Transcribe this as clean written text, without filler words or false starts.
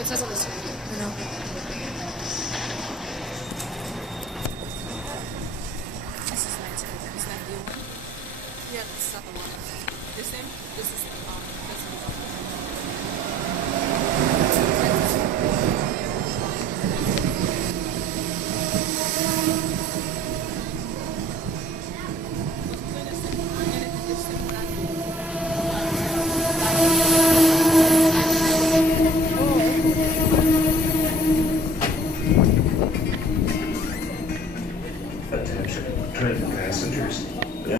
It says on the screen. I know. This is 19. Is that the one? Yeah, this is not the one. This thing? This is this one.